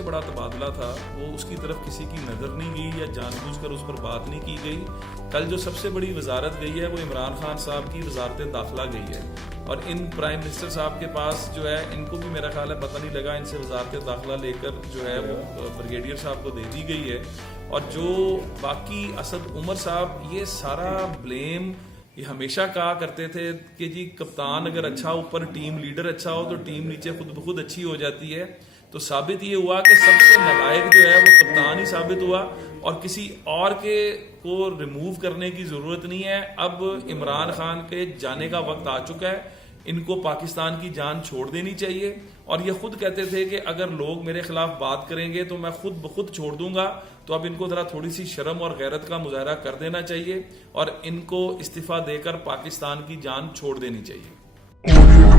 सबसे बड़ा तबादला था वो उसकी तरफ किसी की नज़र नहीं गई या जानबूझकर उस पर बात नहीं की गई। कल जो सबसे बड़ी वजारत गई है वो इमरान खान साहब की वजारत दाखिला गई है, और इन प्राइम मिनिस्टर साहब के पास जो है इनको भी मेरा ख्याल है पता नहीं लगा, इनसे वजारत दाखिला लेकर जो है वो ब्रिगेडियर साहब को दे दी गई है। और जो बाकी असद उमर साहब, ये सारा ब्लेम ये हमेशा कहा करते थे कि जी कप्तान अगर अच्छा, ऊपर टीम लीडर अच्छा हो तो टीम नीचे खुद ब खुद अच्छी हो जाती है। तो साबित ये हुआ कि सबसे नालायक जो है वो कप्तान ही साबित हुआ, और किसी और के को रिमूव करने की जरूरत नहीं है। अब इमरान खान के जाने का वक्त आ चुका है, इनको पाकिस्तान की जान छोड़ देनी चाहिए। और ये खुद कहते थे कि अगर लोग मेरे खिलाफ बात करेंगे तो मैं खुद ब खुद छोड़ दूंगा। तो अब इनको जरा थोड़ी सी शर्म और गैरत का मुजाहरा कर देना चाहिए और इनको इस्तीफा देकर पाकिस्तान की जान छोड़ देनी चाहिए।